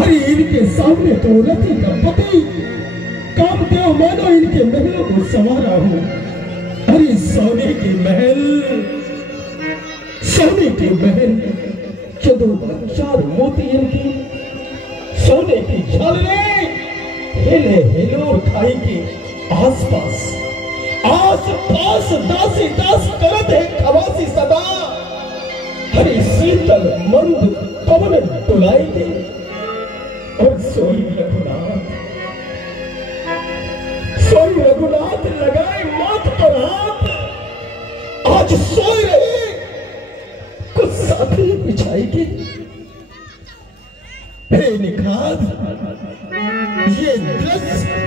अरे इनके सामने तो रति का पति कामदेव मानो इनके महलों को संवारा हो। अरे सोने के महल, सोने के महल, चार मोती इनकी सोने की झालरें हिले हिलोर खाई के आसपास आसपास दासी दास करत है खवासी सदा। हरी शीतल मंद पवन डुलाएंगे और सोई रघुनाथ लगाए माथ पर हाथ। आज सोए रहे कुछ साथी बिछाएगी। हे निखात, ये दृश्य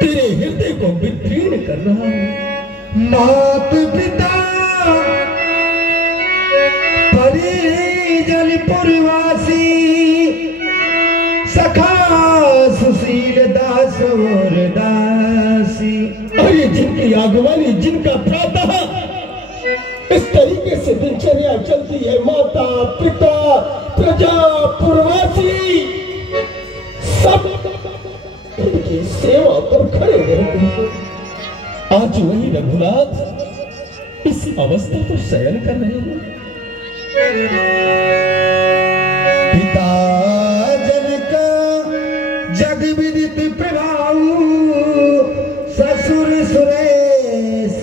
तेरे हृदय को विदीर्ण कर रहा है। मात पिता परिजन पुरवासी, सखा सुशील दास और दासी। अरे जिनकी आगवानी, जिनका प्रातः इस तरीके से दिनचर्या चलती है, माता पिता प्रजा पुरवासी सब इनकी सेवा पर खड़े रहते हैं। आज वही रघुनाथ इस अवस्था पर शयन कर रहे हैं। पिता जनक जग विदित प्रभाव, ससुर सुरेश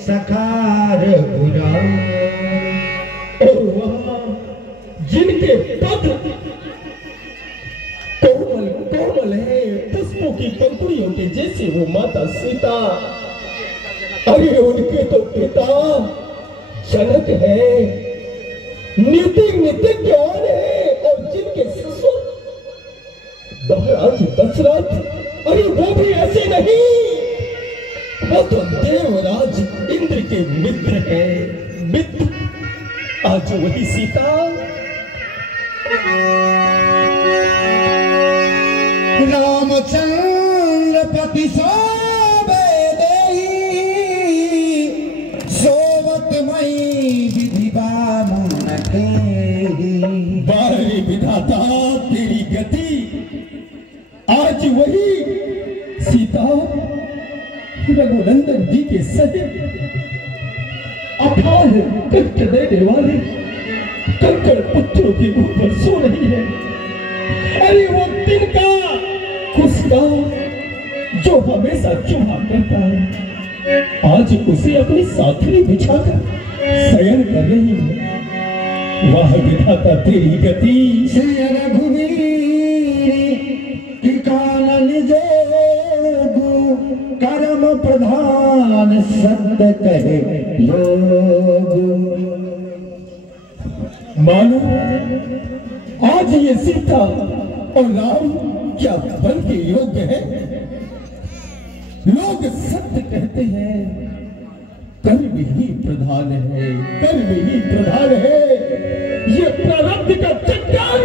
सखार गुराऊ। और वहां जिनके पद कोमल कोमल है, पुष्पों की पंखुड़ियों के जैसे वो माता सीता। अरे उनके तो पिता जनक है, नीति ज्ञान है, और जिनके ससुर महाराज दशरथ, अरे वो भी ऐसे नहीं, वो तो देवराज इंद्र के मित्र है, मित्र। आज वही सीता रामचंद्र पति सोबे देहि, सोवत मई विधि बामुन केहि। बारे विधाता तेरी गति, आज वही सीता रघुनंदन जी के सहित अथाह कष्ट देने वाले कंकड़ पुत्रों के ऊपर सो रही है। अरे वो दिन का खुशका जो हमेशा चुहा करता है, आज उसे अपनी साथी बिछाकर शयन कर रही है। वाह विधाता तेरी गति। श्री रघुवीर की कानन जोगु, कर्म प्रधान सत्य कहे लोग। मानो आज ये सीता और राम क्या बन के योग्य है? लोग सत्य कहते हैं, कर्म ही प्रधान है, कर्म ही प्रधान है। ये प्रारब्ध का चट्टान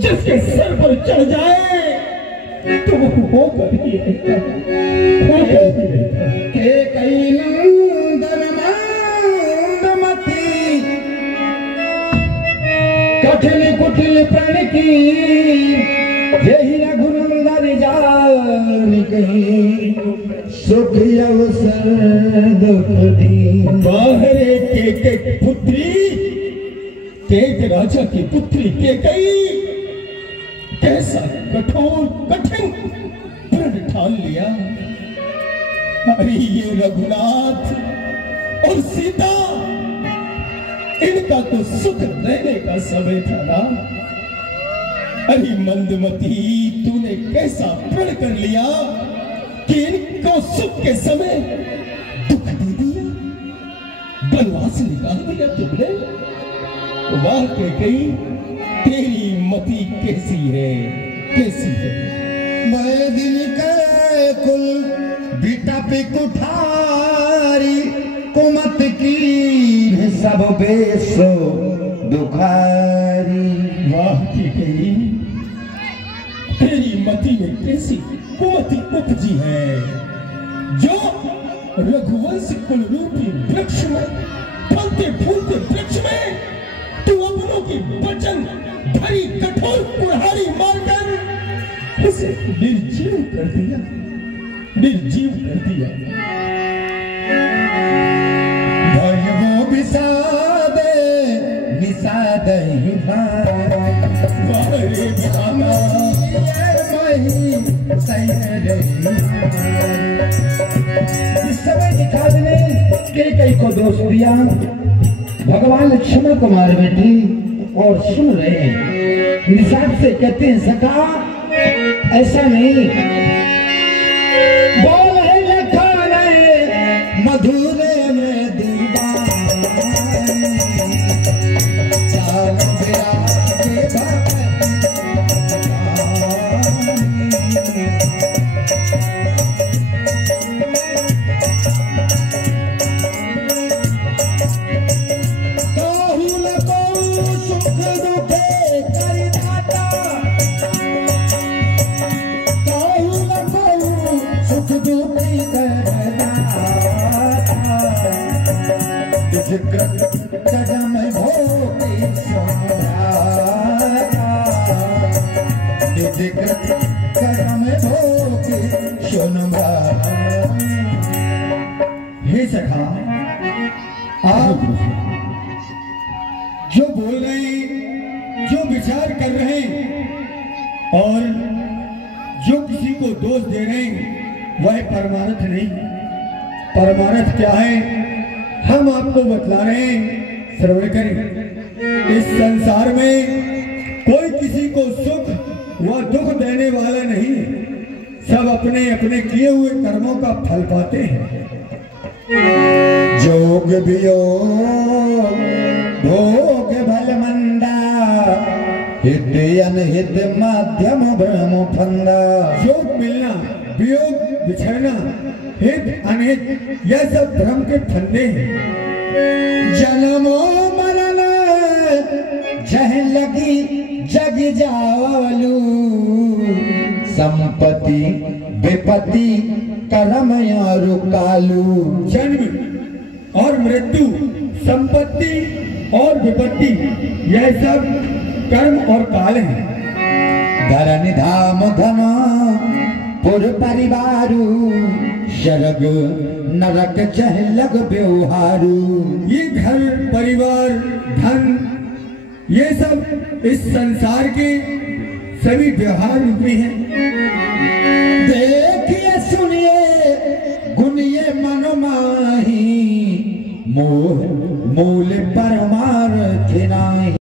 जिसके सर पर चढ़ जाए तो वो होकर ही रहता है, होकर ही रहता है। के कई नंदन मंदमती, कठिन कुटिल प्रण की, यही रघुनंदन जान कहीं, सुख अवसर दुख दी। बाहर एक पुत्री, केक राजा की पुत्री केकई, कैसा कठोर कठिन प्रण ठान लिया। अरे ये रघुनाथ और सीता, इनका तो सुख रहने का समय था ना। अरे मंदमती, तूने कैसा प्रण कर लिया कि इनको सुख के समय दुख दे दिया, बनवास निकाल दिया तुमने। वाह के कई तेरी मति कैसी है, कैसी है। मैं दिन के कुल बिटप कुठारी, कुमत की सब बेसो दुखारी। वाह की कई तेरी मति में कैसी कुमति उपजी है, जो रघुवंश कुल रूपी वृक्ष में, फलते फूलते वृक्ष में तू अपनों की वचन भरी कठोर कुल्हाड़ी मारकर उसे निर्जीव कर दिया, निर्जीव कर दिया। वो विषादे निषाद ही इस समय निखाद ने कई को दोष दिया। भगवान लक्ष्मण को मार बैठी और सुन रहे हैं। निषाद से कहते हैं सखा ऐसा नहीं, बोल है लखन मधुरे में दीवानी चाल विरागे कदम भोगी कदम भोगी सुनवा। हे सखा, आप जो बोल रहे हैं, जो विचार कर रहे हैं और जो किसी को दोष दे रहे हैं वह परमार्थ नहीं। परमार्थ क्या है हम आपको बतला रहे हैं, श्रवण करें। इस संसार में कोई किसी को सुख व दुख देने वाला नहीं, सब अपने अपने किए हुए कर्मों का फल पाते हैं। जोग वियोग भोग भल मंदा हित अनहित माध्यम ब्रह्म फंदा। योग मिलना, वियोग बिछड़ना, हित अनहित यह सब भ्रम के फंदे हैं। जन्मो मरण जह लगी जग जावलू संपत्ति विपत्ति कर्म यारु कालू। जन्म और मृत्यु, संपत्ति और विपत्ति यह सब कर्म और काल हैं। धरनि धाम धना पुर परिवारू शरग नरक चहलग व्यवहारू। ये घर परिवार धन ये सब इस संसार के सभी व्यवहार रूपी हैं। देखिए सुनिए गुनिए मन माही मोह मूल परमार्थ नाही।